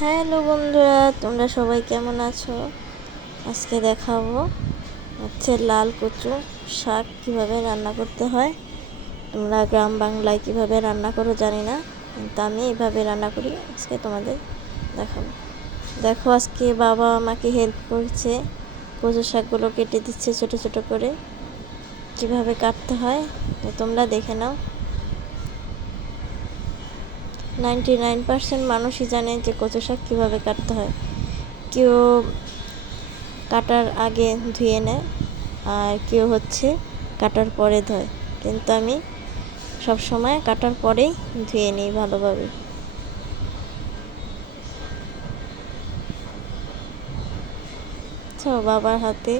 Hello বন্ধুরা, তোমরা সবাই কেমন আছো? আজকে দেখাবো লাল কচু শাক কিভাবে রান্না করতে হয়। তোমরা গ্রাম বাংলায় কিভাবে রান্না করো জানি না, কিন্তু আমি এইভাবে রান্না করি। আজকে তোমাদের দেখাবো। দেখো, আজকে বাবা আমাকে হেল্প করছে, কচু শাকগুলো কেটে দিচ্ছে ছোট ছোট করে। কিভাবে কাটতে হয় তো তোমরা দেখে নাও। 99% মানুষই জানে যে কচু শাক কীভাবে কাটতে হয়। কেউ কাটার আগে ধুয়ে নেয়, আর কেউ কাটার পরে ধোয়, কিন্তু আমি সব সময় কাটার পরেই ধুয়ে নিই ভালোভাবে। তো বাবার হাতে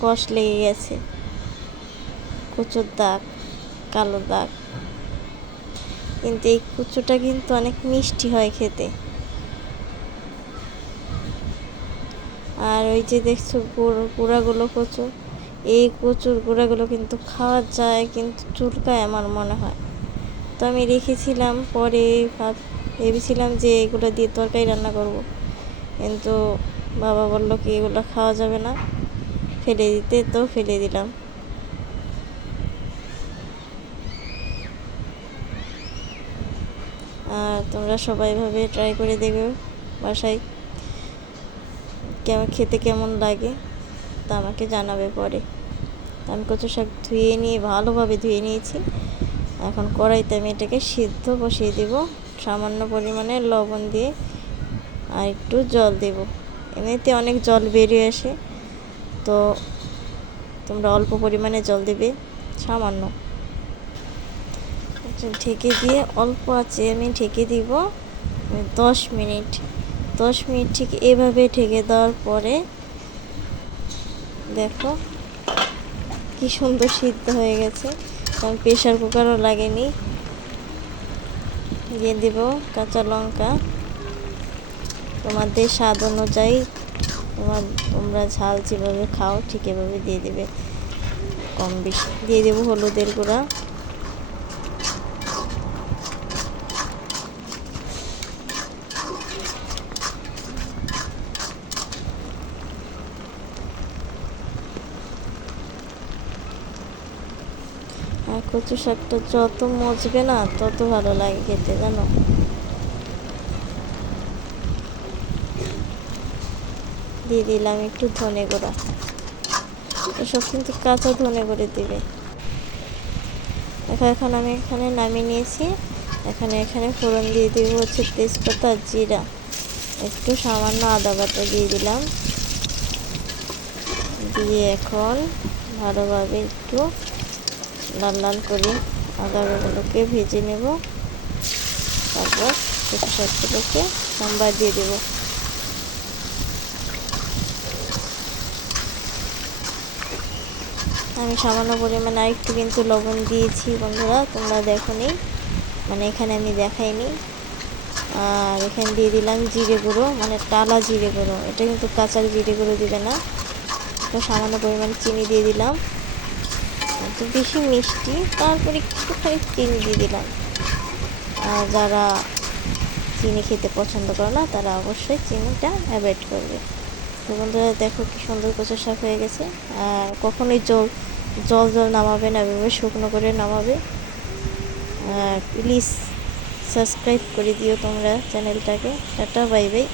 কষ লেগে গেছে, কচুর দাগ, কালো দাগ। কিন্তু এই কচুটা কিন্তু অনেক মিষ্টি হয় খেতে। আর ওই যে দেখছো গুঁড়াগুলো কচু, এই কচুর গুঁড়াগুলো কিন্তু খাওয়া যায়, কিন্তু চুলকায় আমার মনে হয়। তো আমি রেখেছিলাম, পরে ভেবেছিলাম যে এগুলো দিয়ে তরকারি রান্না করব, কিন্তু বাবা বলল কি এগুলো খাওয়া যাবে না, ফেলে দিতে, তো ফেলে দিলাম। আর তোমরা সবাই ভাবে ট্রাই করে দেখবে বাসায়, খেতে কেমন লাগে তা আমাকে জানাবে পরে। আমি কচু শাক ভালোভাবে ধুয়ে নিয়েছি। এখন কড়াইতে আমি এটাকে সিদ্ধ বসিয়ে দেব, সামান্য পরিমাণে লবণ দিয়ে আর একটু জল দেব। এমনিতে অনেক জল বেরিয়ে আসে, তো তোমরা অল্প পরিমাণে জল দেবে, সামান্য। ঢেকে দিয়ে অল্প আছে আমি ঢেকে দিব 10 মিনিট। 10 মিনিট ঠিক এভাবে ঢেকে দেওয়ার পরে দেখো কি সুন্দর সিদ্ধ হয়ে গেছে, কারণ প্রেশার কুকারও লাগেনি। দিয়ে দেব কাঁচা লঙ্কা, তোমাদের স্বাদ অনুযায়ী তোমরা ঝাল যেভাবে খাও ঠিক এভাবে দিয়ে দেবে, কম বেশি। দিয়ে দেবো হলুদের গুঁড়া, আর কচু শাকটা যত মজবে না তত ভালো লাগে খেতে, জানো। দিয়ে দিলাম একটু ধনে গুঁড়া, এসব কিন্তু কাঁচা ধনে গুঁড়ো দিবে। এখন আমি এখানে নামিয়ে নিয়েছি। এখানে ফোড়ন দিয়ে দিব তেজপাতা, জিরা, একটু সামান্য আদা বাটা দিয়ে দিলাম। দিয়ে এখন ভালোভাবে একটু লাল লাল করে আদাগুলোকে ভেজে নেব। তারপর কচু শাকগুলোকে সম্বার দিয়ে দেব। আমি সামান্য পরিমাণে আরেকটু কিন্তু লবণ দিয়েছি বন্ধুরা, তোমরা দেখোনি, এখানে আমি দেখাইনি। আর এখানে দিয়ে দিলাম জিরে গুঁড়ো, টালা জিরে গুঁড়ো, এটা কিন্তু কাঁচা জিরে গুঁড়ো দিবে না। তো সামান্য পরিমাণে চিনি দিয়ে দিলাম, তো বেশি মিষ্টি, তারপরে একটুখানি চিনি দিয়ে দিলাম। আর যারা চিনি খেতে পছন্দ করে না তারা অবশ্যই চিনিটা অ্যাভয়েড করবে। তো বন্ধুরা দেখো কি সুন্দর কচু শাক হয়ে গেছে। আর কখনোই জল নামাবে না, এভাবে শুকনো করে নামাবে। আর প্লিজ সাবস্ক্রাইব করে দিও তোমরা চ্যানেলটাকে। Tata, bye bye.